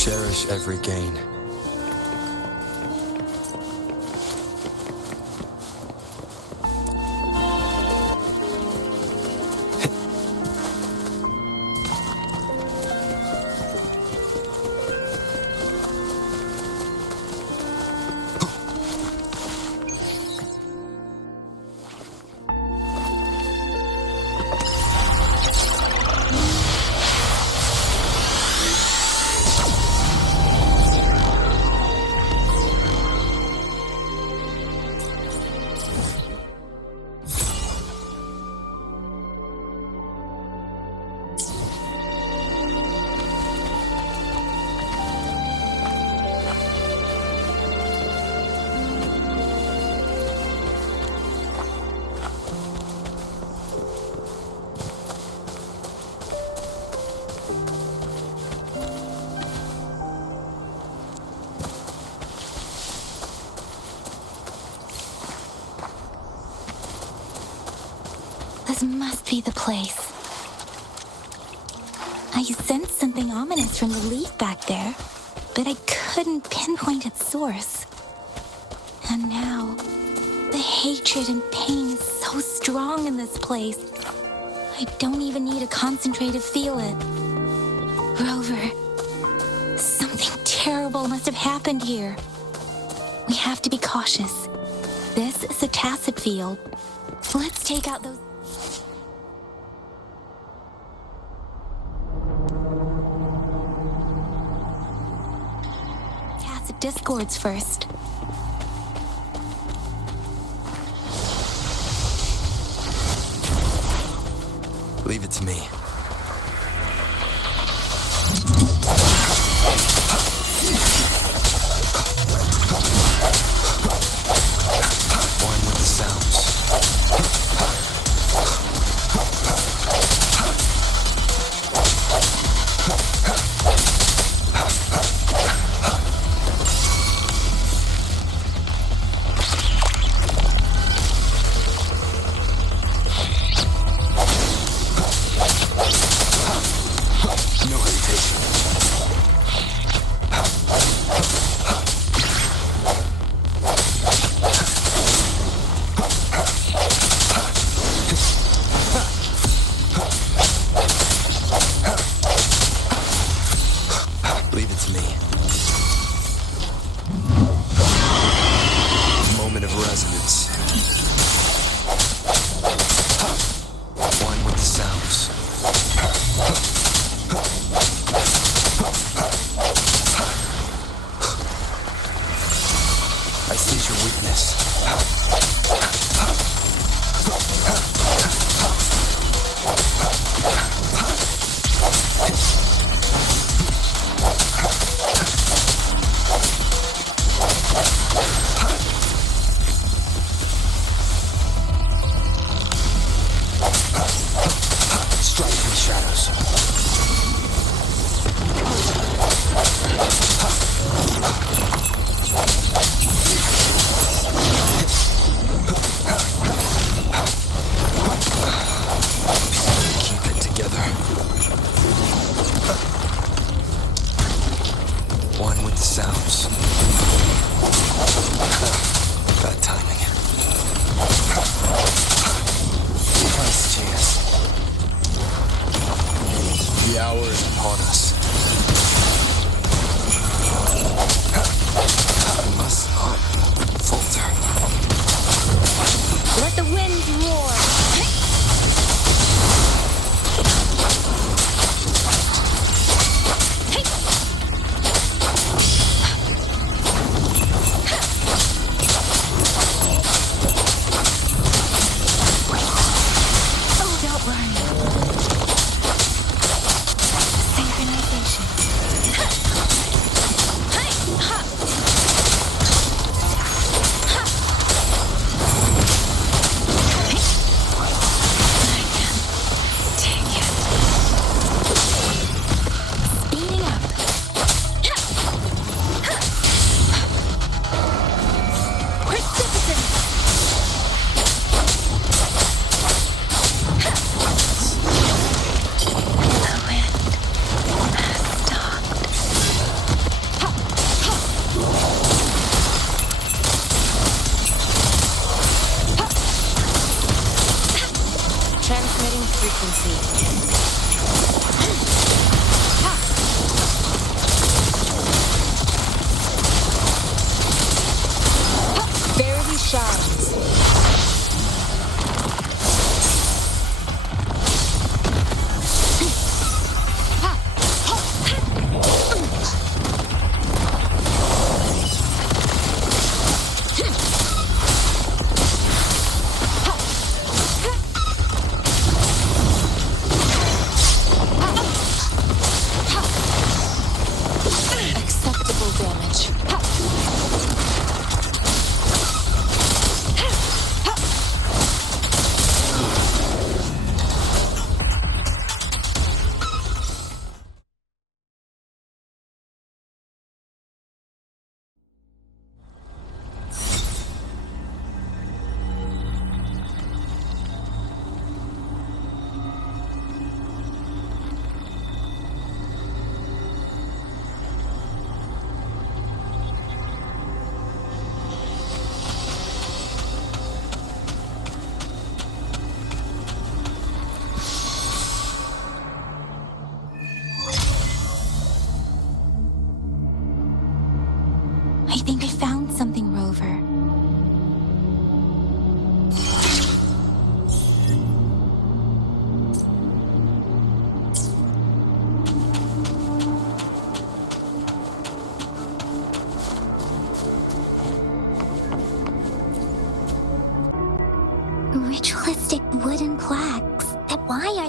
Cherish every gain. This must be the place. I sensed something ominous from the leaf back there, but I couldn't pinpoint its source. And now, the hatred and pain is so strong in this place. I don't even need to concentrate to feel it. Rover, something terrible must have happened here. We have to be cautious. This is a tacit field. Let's take out those... discords first. Leave it to me. One with the sounds.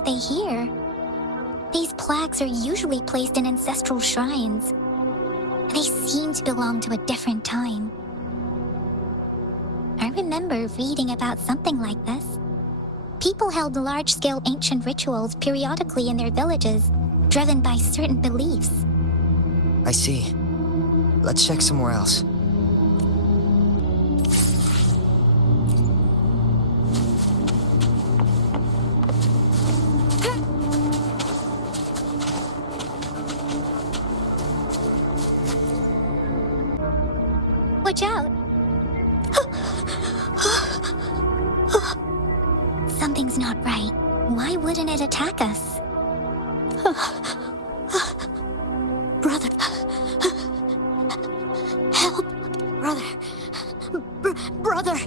are they here? These plaques are usually placed in ancestral shrines. They seem to belong to a different time. I remember reading about something like this. People held large-scale ancient rituals periodically in their villages, driven by certain beliefs. I see. Let's check somewhere else. Watch out! Something's not right. Why wouldn't it attack us? Brother. Help! Brother. Brother!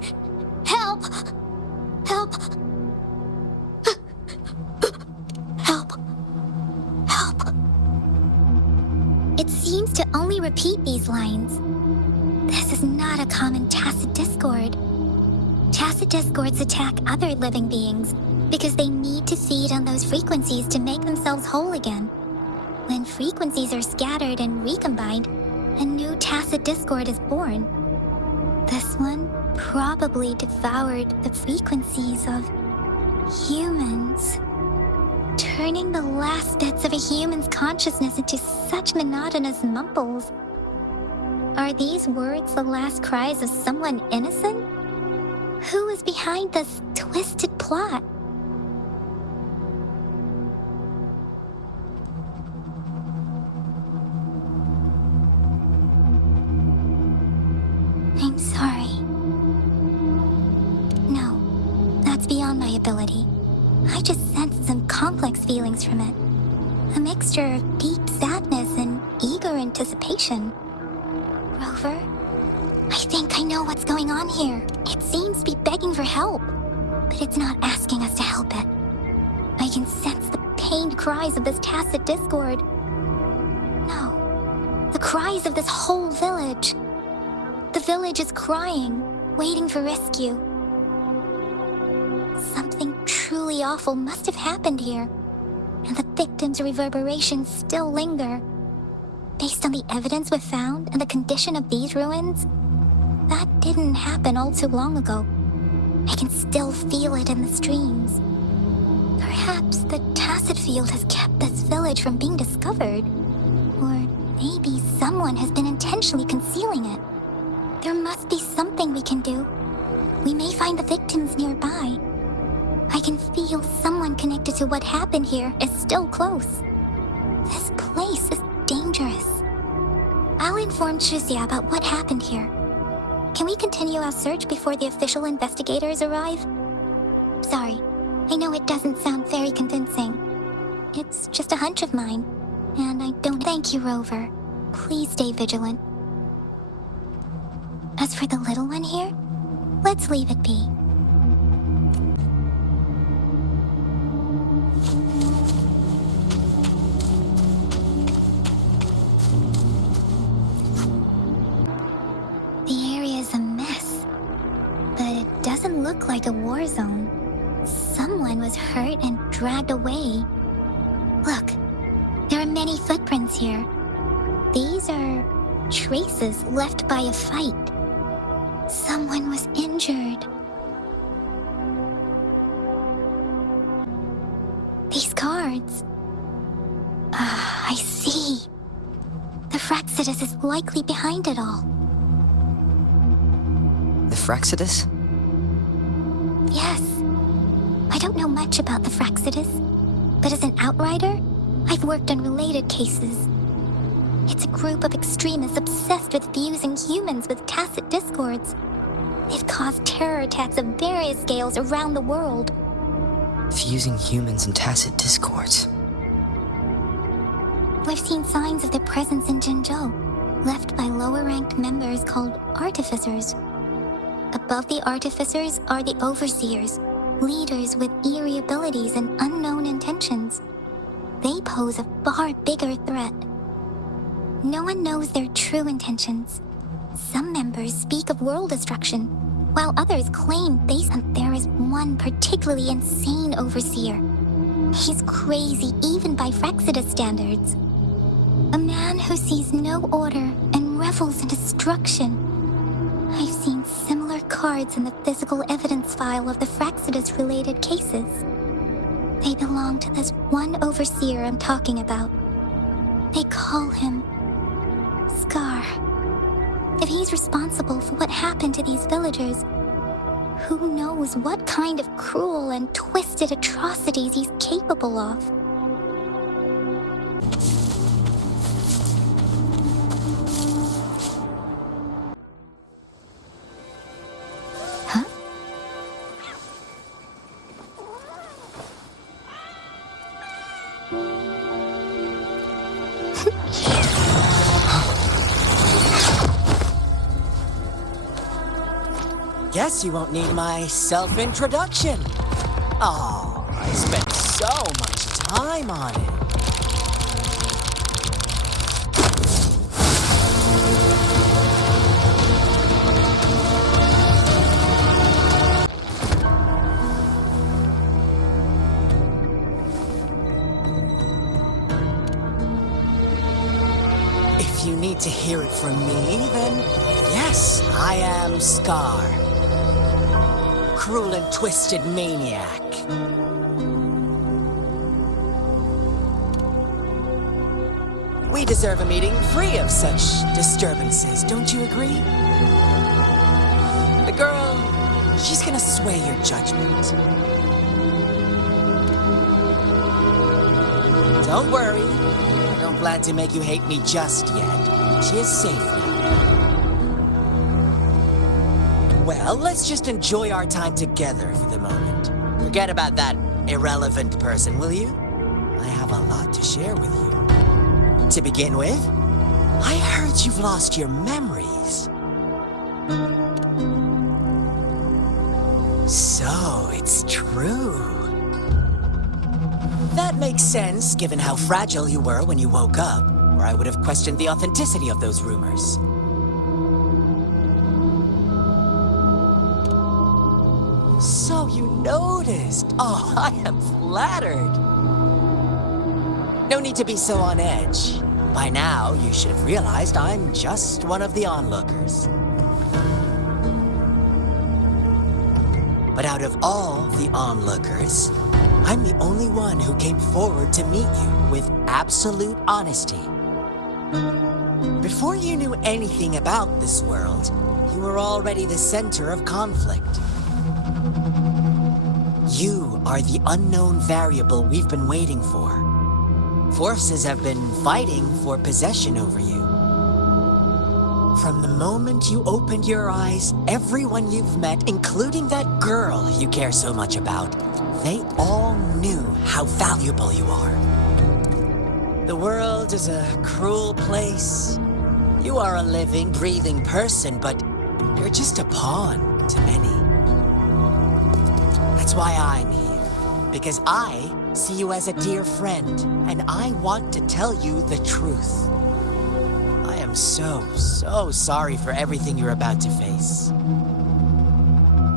Help! Help! Help! Help! It seems to only repeat these lines. This is not a common tacit discord. Tacit discords attack other living beings because they need to feed on those frequencies to make themselves whole again. When frequencies are scattered and recombined, a new tacit discord is born. This one probably devoured the frequencies of humans, turning the last bits of a human's consciousness into such monotonous mumbles. Are these words the last cries of someone innocent? Who is behind this twisted plot? I'm sorry. No, that's beyond my ability. I just sensed some complex feelings from it. A mixture of deep sadness and eager anticipation. Rover, I think I know what's going on here. It seems to be begging for help, but it's not asking us to help it. I can sense the pained cries of this tacit discord. No, the cries of this whole village. The village is crying, waiting for rescue. Something truly awful must have happened here, and the victims' reverberations still linger. Based on the evidence we've found and the condition of these ruins, that didn't happen all too long ago. I can still feel it in the streams. Perhaps the tacit field has kept this village from being discovered. Or maybe someone has been intentionally concealing it. There must be something we can do. We may find the victims nearby. I can feel someone connected to what happened here is still close. This place is dangerous. I'll inform Shuzia about what happened here. Can we continue our search before the official investigators arrive? Sorry, I know it doesn't sound very convincing. It's just a hunch of mine, and I don't thank you, Rover. Please stay vigilant. As for the little one here, let's leave it be. The area is a mess, but it doesn't look like a war zone. Someone was hurt and dragged away. Look, there are many footprints here. These are traces left by a fight. Someone was injured. These cards. I see. The Fraxidus is likely behind it all. The Fraxidus? Yes. I don't know much about the Fraxidus, but as an outrider, I've worked on related cases. It's a group of extremists obsessed with fusing humans with tacit discords. They've caused terror attacks of various scales around the world. Fusing humans and tacit discords. We've seen signs of their presence in Jinzhou, left by lower-ranked members called artificers. Above the artificers are the overseers, leaders with eerie abilities and unknown intentions. They pose a far bigger threat. No one knows their true intentions. Some members speak of world destruction, while others claim there is one particularly insane overseer. He's crazy even by Frexida standards. A man who sees no order and revels in destruction. I've seen similar cards in the physical evidence file of the Fraxidas related cases. They belong to this one overseer I'm talking about. They call him Scar. If he's responsible for what happened to these villagers, who knows what kind of cruel and twisted atrocities he's capable of? Huh? Guess you won't need my self-introduction. Oh, I spent so much time on it. If you need to hear it from me, then yes, I am Scar. Cruel and twisted maniac. We deserve a meeting free of such disturbances, don't you agree? The girl, she's gonna sway your judgment. Don't worry, I don't plan to make you hate me just yet. She is safe now. Well, let's just enjoy our time together for the moment. Forget about that irrelevant person, will you? I have a lot to share with you. To begin with, I heard you've lost your memories. So, it's true. That makes sense, given how fragile you were when you woke up, or I would have questioned the authenticity of those rumors. So you noticed. Oh, I am flattered. No need to be so on edge. By now, you should have realized I'm just one of the onlookers. But out of all the onlookers, I'm the only one who came forward to meet you with absolute honesty. Before you knew anything about this world, you were already the center of conflict. You are the unknown variable we've been waiting for. Forces have been fighting for possession over you. From the moment you opened your eyes, everyone you've met, including that girl you care so much about, they all knew how valuable you are. The world is a cruel place. You are a living, breathing person, but you're just a pawn to many. That's why I'm here, because I see you as a dear friend, and I want to tell you the truth. I am so sorry for everything you're about to face.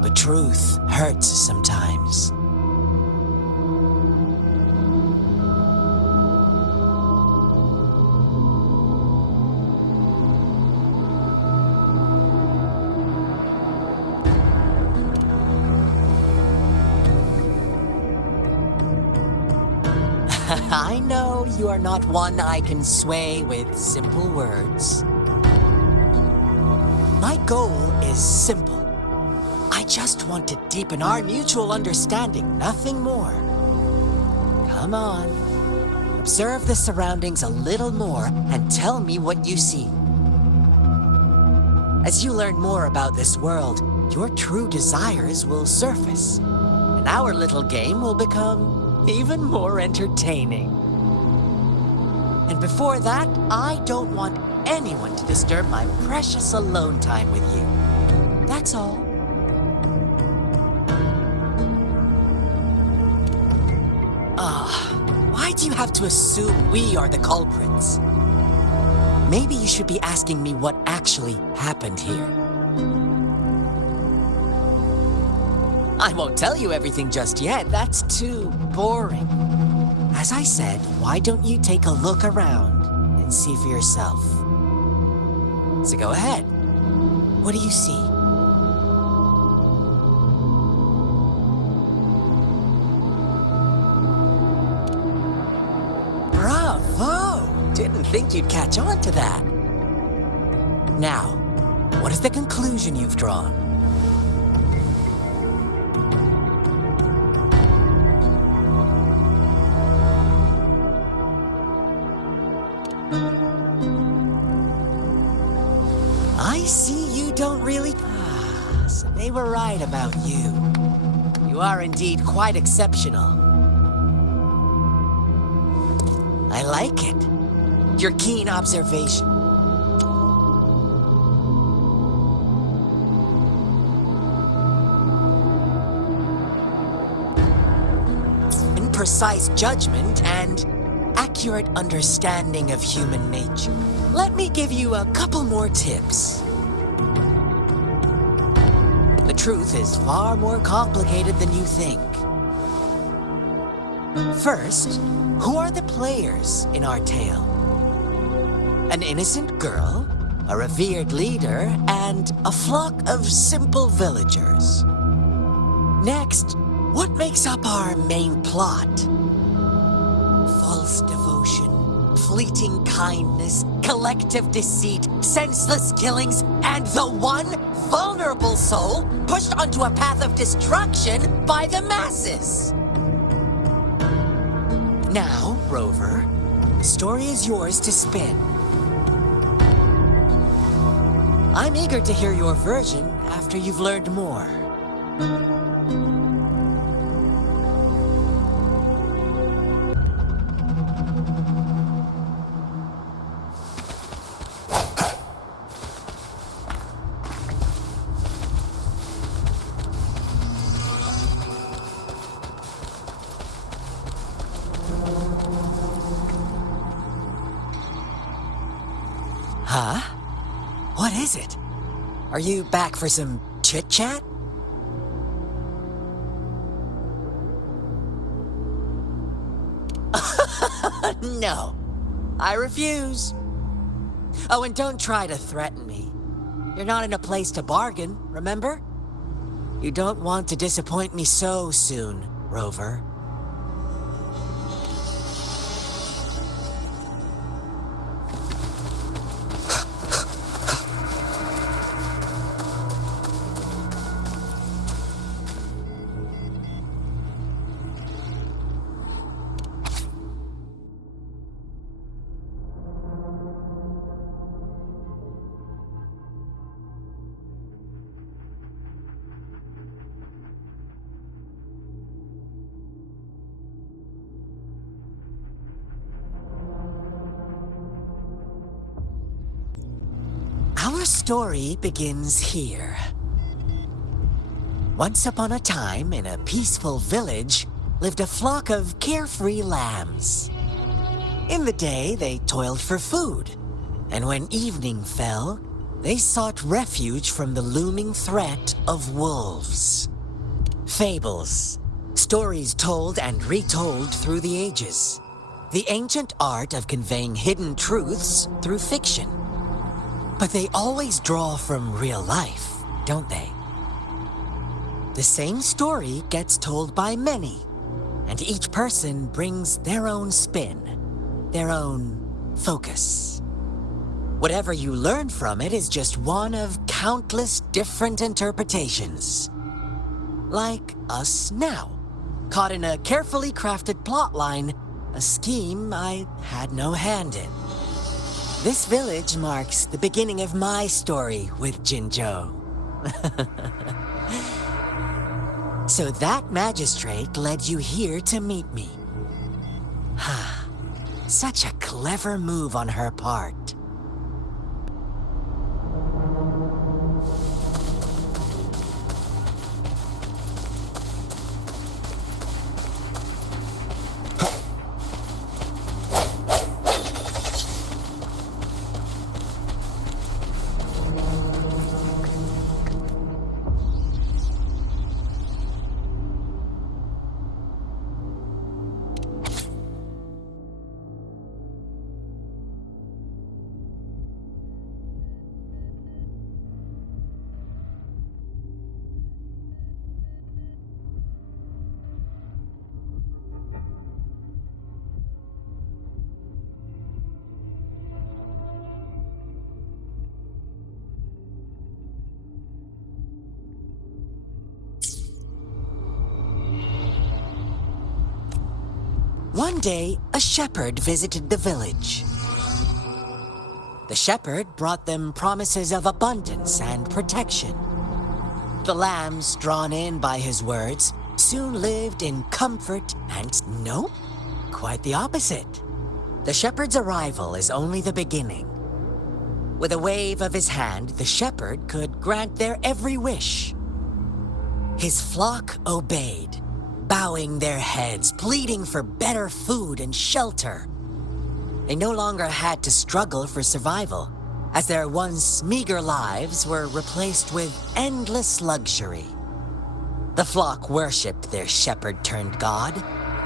But truth hurts sometimes. I know you are not one I can sway with simple words. My goal is simple. I just want to deepen our mutual understanding, nothing more. Come on. Observe the surroundings a little more and tell me what you see. As you learn more about this world, your true desires will surface, and our little game will become even more entertaining. And before that, I don't want anyone to disturb my precious alone time with you. That's all. Why do you have to assume we are the culprits? Maybe you should be asking me what actually happened here. I won't tell you everything just yet. That's too boring. As I said, why don't you take a look around and see for yourself? So go ahead. What do you see? Bravo! Didn't think you'd catch on to that. Now, what is the conclusion you've drawn? I see you don't really... so they were right about you. You are indeed quite exceptional. I like it. Your keen observation. Precise judgment and accurate understanding of human nature. Let me give you a couple more tips. The truth is far more complicated than you think. First, who are the players in our tale? An innocent girl, a revered leader, and a flock of simple villagers. Next, what makes up our main plot? False devotion, fleeting kindness, collective deceit, senseless killings, and the one vulnerable soul pushed onto a path of destruction by the masses. Now, Rover, the story is yours to spin. I'm eager to hear your version after you've learned more. Huh? What is it? Are you back for some chit-chat? No, I refuse. Oh, and don't try to threaten me. You're not in a place to bargain, remember? You don't want to disappoint me so soon, Rover. Our story begins here. Once upon a time, in a peaceful village, lived a flock of carefree lambs. In the day, they toiled for food, and when evening fell, they sought refuge from the looming threat of wolves. Fables, stories told and retold through the ages. The ancient art of conveying hidden truths through fiction. But they always draw from real life, don't they? The same story gets told by many, and each person brings their own spin, their own focus. Whatever you learn from it is just one of countless different interpretations. Like us now, caught in a carefully crafted plotline, a scheme I had no hand in. This village marks the beginning of my story with Jinzhou. So that magistrate led you here to meet me. Such a clever move on her part. day, a shepherd visited the village. The shepherd brought them promises of abundance and protection. The lambs, drawn in by his words, soon lived in comfort and no, quite the opposite. The shepherd's arrival is only the beginning. With a wave of his hand, the shepherd could grant their every wish. His flock obeyed, bowing their heads, pleading for better food and shelter. They no longer had to struggle for survival, as their once meager lives were replaced with endless luxury. The flock worshipped their shepherd-turned-god,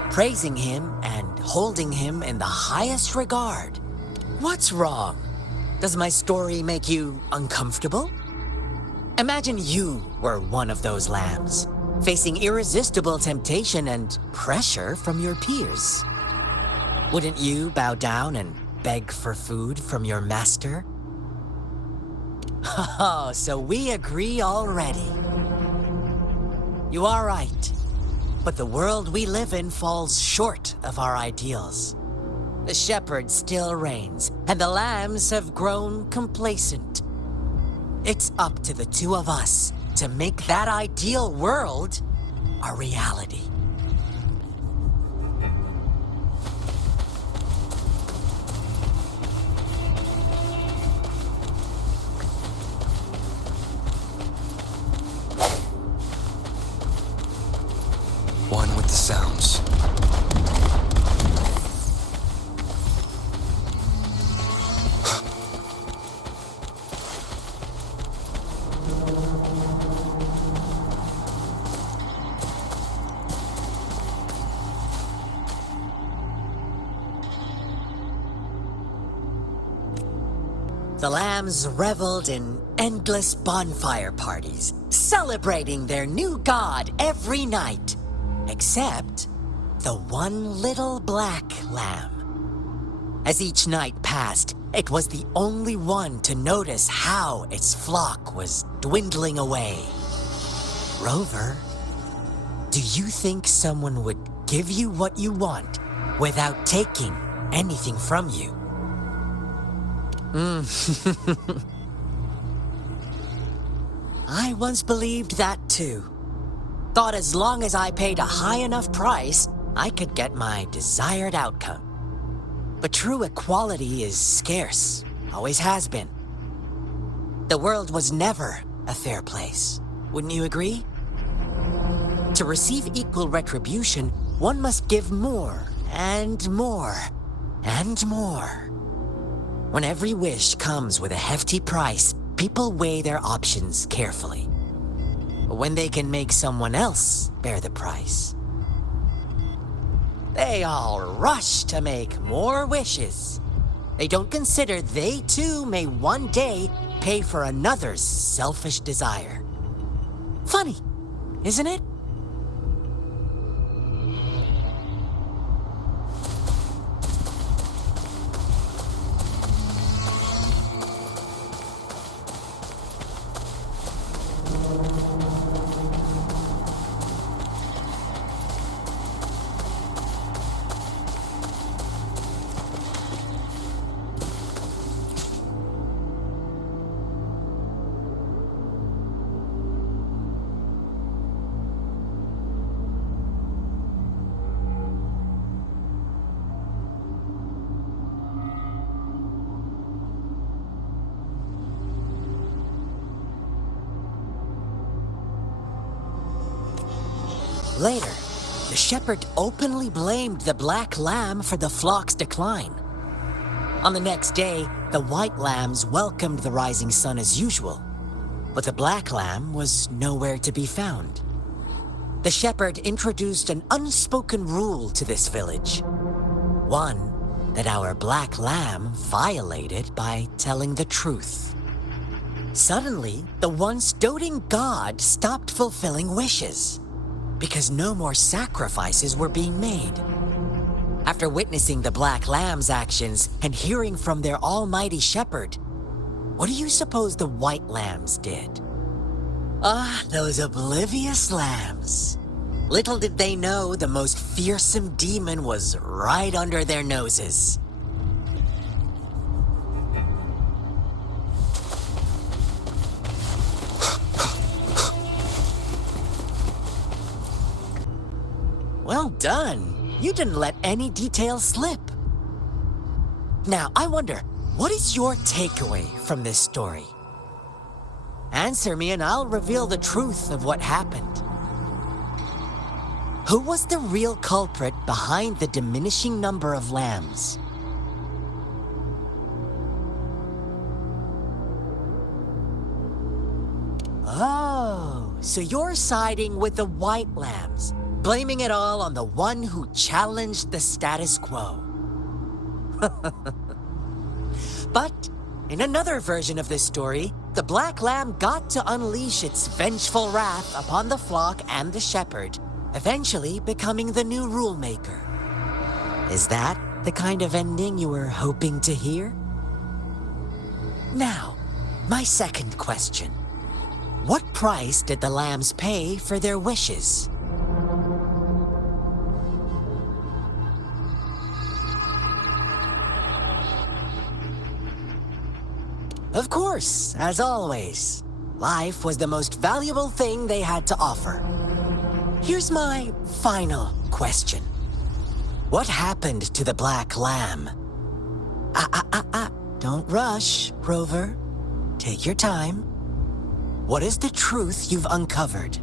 praising him and holding him in the highest regard. What's wrong? Does my story make you uncomfortable? Imagine you were one of those lambs, facing irresistible temptation and pressure from your peers. Wouldn't you bow down and beg for food from your master? Oh, so we agree already. You are right, but the world we live in falls short of our ideals. The shepherd still reigns, and the lambs have grown complacent. It's up to the two of us to make that ideal world a reality. One with the sounds. The lambs reveled in endless bonfire parties, celebrating their new god every night. Except the one little black lamb. As each night passed, it was the only one to notice how its flock was dwindling away. Rover, do you think someone would give you what you want without taking anything from you? I once believed that too. Thought as long as I paid a high enough price, I could get my desired outcome. But true equality is scarce, always has been. The world was never a fair place, wouldn't you agree? To receive equal retribution, one must give more and more and more. When every wish comes with a hefty price, people weigh their options carefully. But when they can make someone else bear the price, they all rush to make more wishes. They don't consider they too may one day pay for another's selfish desire. Funny, isn't it? Later, the shepherd openly blamed the black lamb for the flock's decline. On the next day, the white lambs welcomed the rising sun as usual, but the black lamb was nowhere to be found. The shepherd introduced an unspoken rule to this village, one that our black lamb violated by telling the truth. Suddenly, the once doting god stopped fulfilling wishes, because no more sacrifices were being made. After witnessing the Black Lamb's actions and hearing from their almighty shepherd, what do you suppose the White Lambs did? Ah, those oblivious lambs. Little did they know the most fearsome demon was right under their noses. Well done. You didn't let any details slip. Now, I wonder, what is your takeaway from this story? Answer me and I'll reveal the truth of what happened. Who was the real culprit behind the diminishing number of lambs? Oh, so you're siding with the white lambs, blaming it all on the one who challenged the status quo. But in another version of this story, the black lamb got to unleash its vengeful wrath upon the flock and the shepherd, eventually becoming the new rule maker. Is that the kind of ending you were hoping to hear? Now, my second question. What price did the lambs pay for their wishes? Of course, as always, life was the most valuable thing they had to offer. Here's my final question. What happened to the black lamb? Don't rush, Rover. Take your time. What is the truth you've uncovered?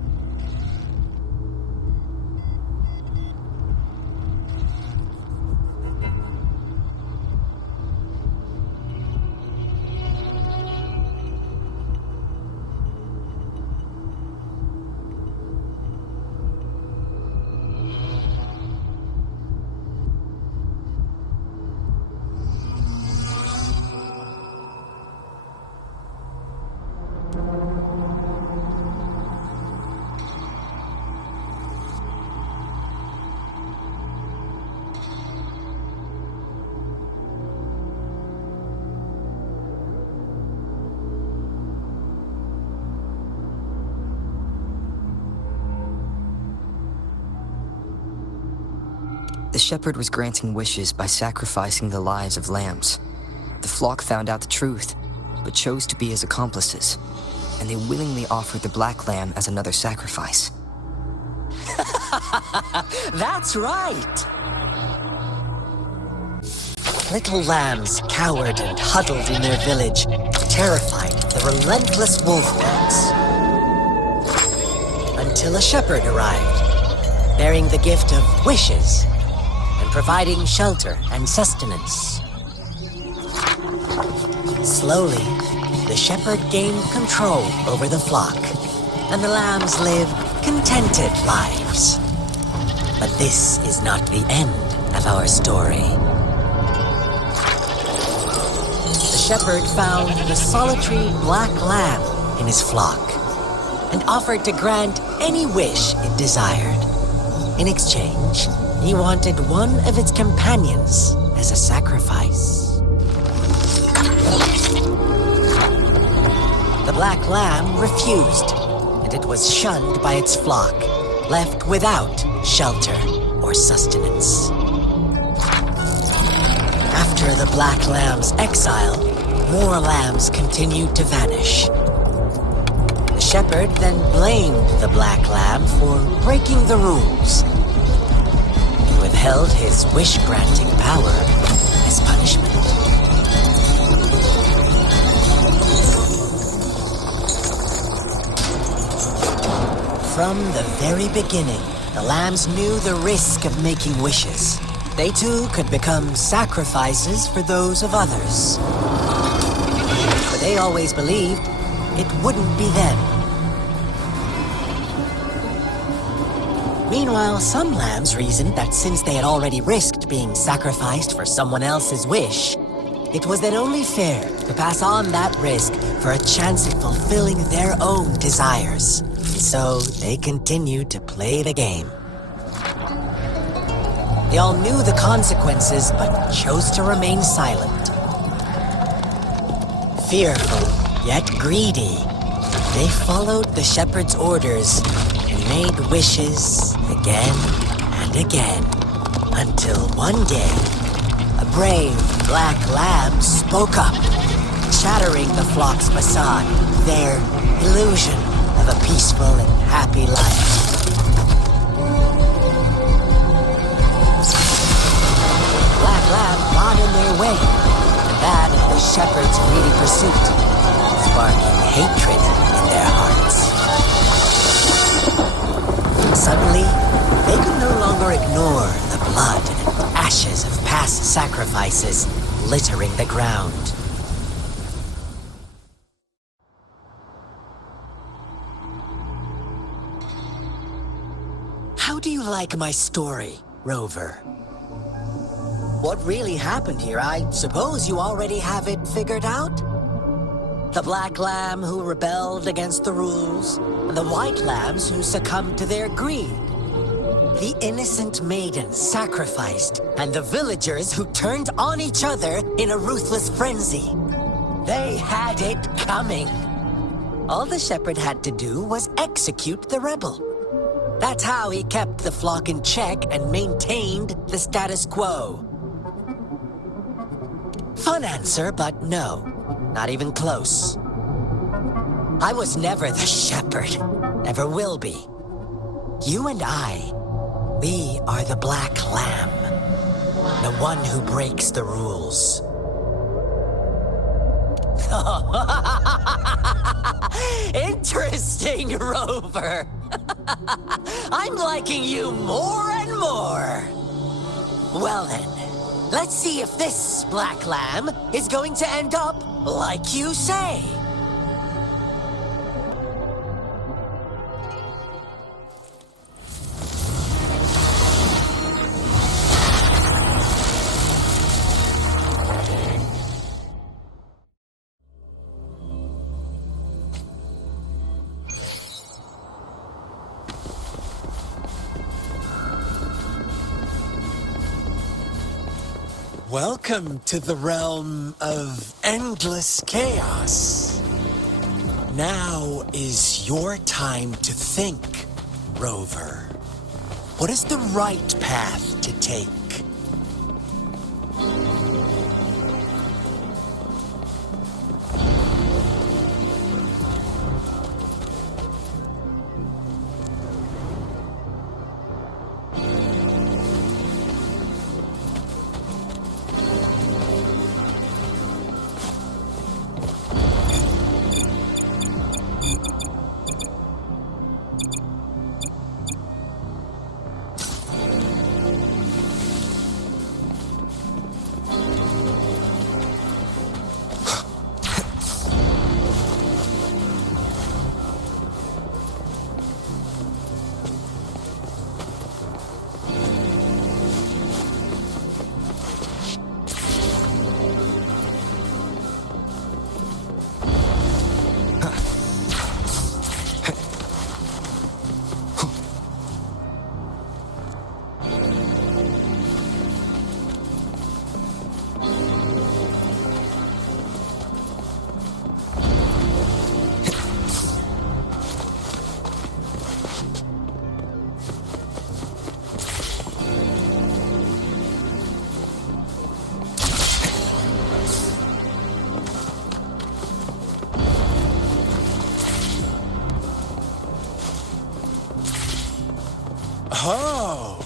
The shepherd was granting wishes by sacrificing the lives of lambs. The flock found out the truth, but chose to be his accomplices, and they willingly offered the black lamb as another sacrifice. That's right! Little lambs cowered and huddled in their village, terrified of the relentless wolf packs. Until a shepherd arrived, bearing the gift of wishes, and providing shelter and sustenance. Slowly, the shepherd gained control over the flock, and the lambs lived contented lives. But this is not the end of our story. The shepherd found the solitary black lamb in his flock, and offered to grant any wish it desired. In exchange, he wanted one of its companions as a sacrifice. The black lamb refused, and it was shunned by its flock, left without shelter or sustenance. After the black lamb's exile, more lambs continued to vanish. The shepherd then blamed the black lamb for breaking the rules. He withheld his wish-granting power as punishment. From the very beginning, the lambs knew the risk of making wishes. They too could become sacrifices for those of others. But they always believed it wouldn't be them. Meanwhile, some lambs reasoned that since they had already risked being sacrificed for someone else's wish, it was then only fair to pass on that risk for a chance at fulfilling their own desires. And so they continued to play the game. They all knew the consequences, but chose to remain silent. Fearful, yet greedy, they followed the shepherd's orders and made wishes again again and again, until one day, a brave black lamb spoke up, shattering the flock's facade, their illusion of a peaceful and happy life. Black lamb got in their way, and that of the shepherd's greedy pursuit, sparking hatred in their hearts. Suddenly, they could no longer ignore the blood and ashes of past sacrifices littering the ground. How do you like my story, Rover? What really happened here? I suppose you already have it figured out? The black lamb who rebelled against the rules, and the white lambs who succumbed to their greed. The innocent maiden sacrificed, and the villagers who turned on each other in a ruthless frenzy. They had it coming. All the shepherd had to do was execute the rebel. That's how he kept the flock in check and maintained the status quo. Fun answer, but no. Not even close. I was never the shepherd. Never will be. You and I, we are the black lamb. The one who breaks the rules. Interesting, Rover. I'm liking you more and more. Well then, let's see if this black lamb is going to end up like you say. Welcome to the realm of endless chaos. Now is your time to think, Rover. What is the right path to take? Oh,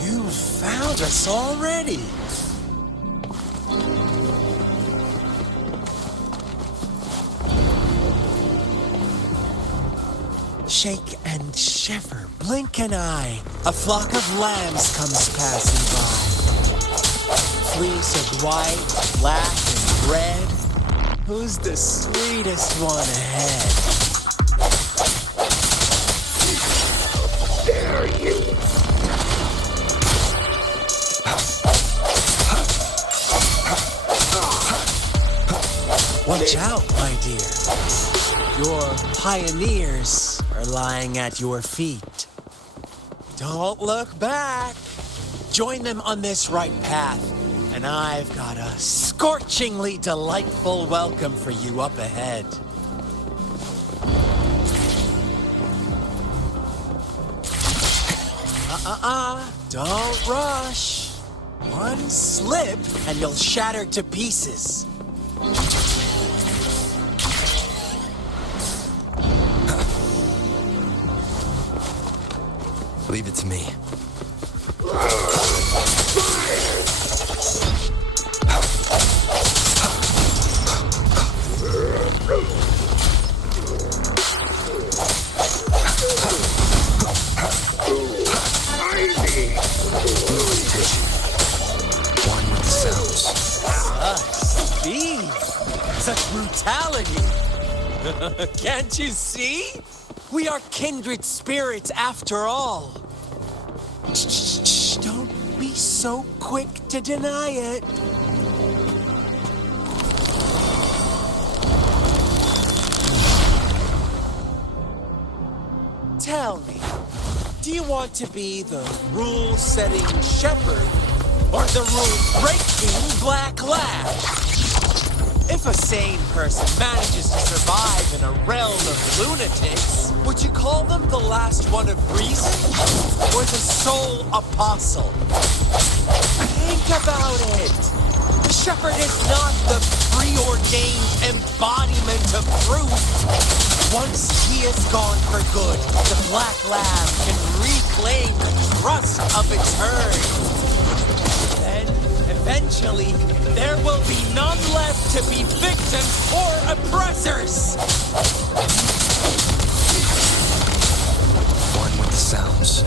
you found us already. Shake and shiver, blink an eye. A flock of lambs comes passing by. Fleece of white, black, and red. Who's the sweetest one ahead? Dare you? Watch out, my dear. Your pioneers are lying at your feet. Don't look back. Join them on this right path, and I've got a scorchingly delightful welcome for you up ahead. Don't rush. One slip and you'll shatter to pieces. Leave it to me. One with the sounds. Speed! Such brutality! Can't you see? We are kindred spirits after all. Shh, don't be so quick to deny it. Tell me, do you want to be the rule-setting shepherd or the rule-breaking black lad? If a sane person manages to survive in a realm of lunatics, would you call them the last one of reason or the sole apostle? Think about it. The shepherd is not the preordained embodiment of truth. Once he is gone for good, the black lamb can reclaim the trust of its herd. Then, eventually, there will be none left to be victims or oppressors. One with the sounds.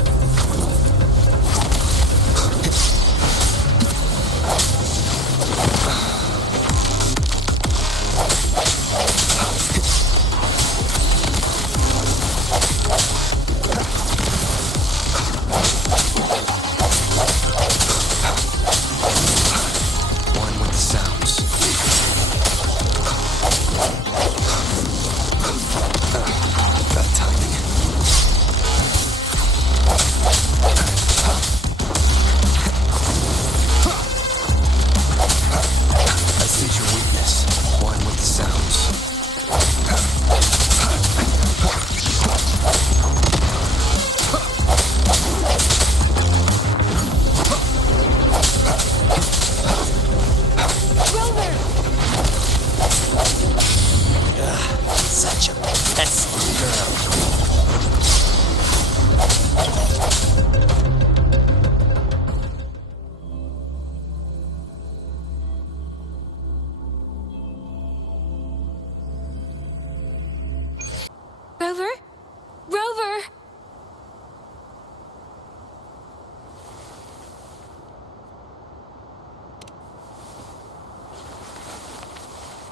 Rover? Rover!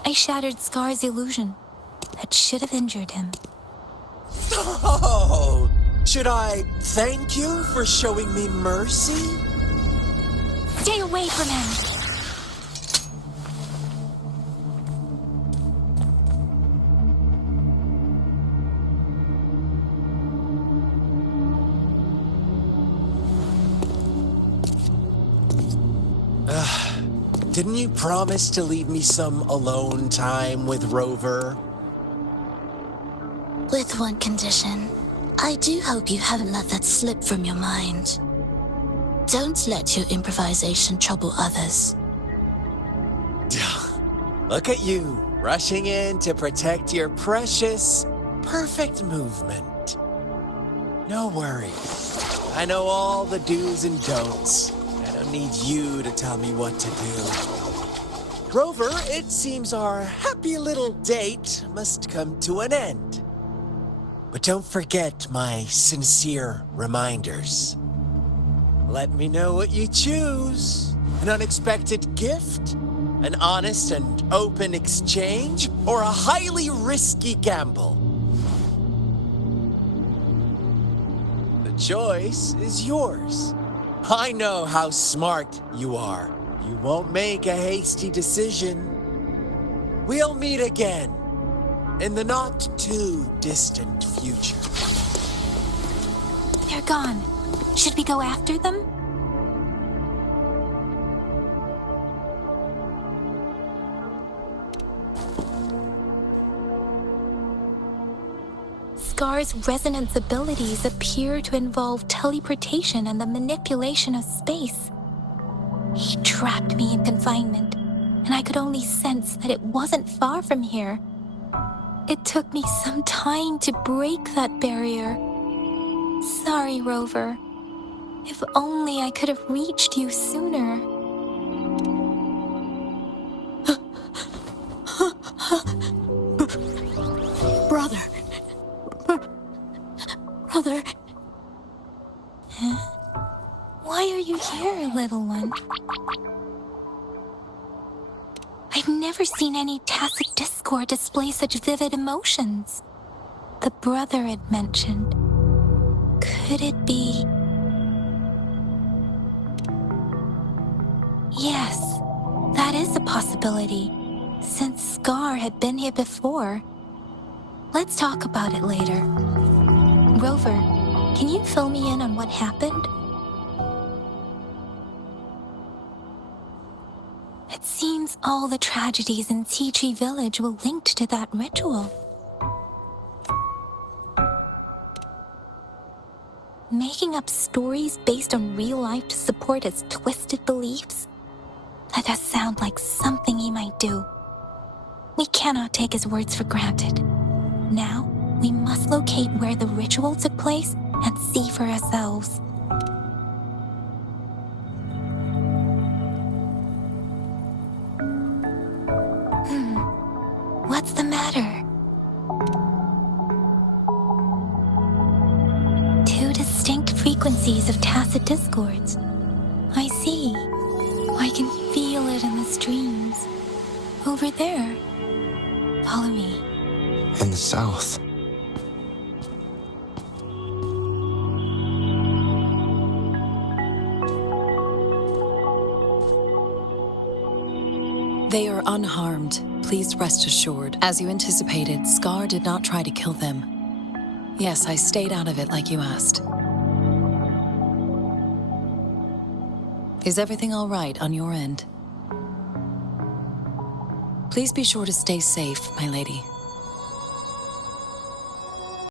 I shattered Scar's illusion. That should have injured him. Oh, should I thank you for showing me mercy? Stay away from him! Didn't you promise to leave me some alone time with Rover? With one condition. I do hope you haven't let that slip from your mind. Don't let your improvisation trouble others. Look at you, rushing in to protect your precious, perfect movement. No worries. I know all the do's and don'ts. I don't need you to tell me what to do. Rover, it seems our happy little date must come to an end. But don't forget my sincere reminders. Let me know what you choose. An unexpected gift? An honest and open exchange? Or a highly risky gamble? The choice is yours. I know how smart you are. You won't make a hasty decision. We'll meet again in the not-too-distant future. They're gone. Should we go after them? Scar's resonance abilities appear to involve teleportation and the manipulation of space. He trapped me in confinement, and I could only sense that it wasn't far from here. It took me some time to break that barrier. Sorry, Rover. If only I could have reached you sooner. Brother. Brother. Huh? Why are you here, little one? I've never seen any tacit discord display such vivid emotions. The brother had mentioned. Could it be... Yes, that is a possibility, since Scar had been here before. Let's talk about it later. Rover, can you fill me in on what happened? It seems all the tragedies in Tea Tree Village were linked to that ritual. Making up stories based on real life to support his twisted beliefs? That does sound like something he might do. We cannot take his words for granted. Now, we must locate where the ritual took place and see for ourselves. What's the matter? Two distinct frequencies of tacit discords. I see. I can feel it in the streams. Over there. Follow me. In the south. They are unharmed. Please rest assured. As you anticipated, Scar did not try to kill them. Yes, I stayed out of it like you asked. Is everything all right on your end? Please be sure to stay safe, my lady.